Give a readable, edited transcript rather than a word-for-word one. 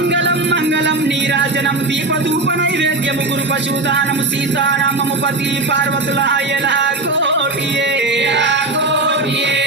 మంగళం మంగళం నీరాజనం దీపధూప నైవేద్యము గురు పశుదానము సీతారామము పతి పార్వతుల ఎలా కోటియే కోటియే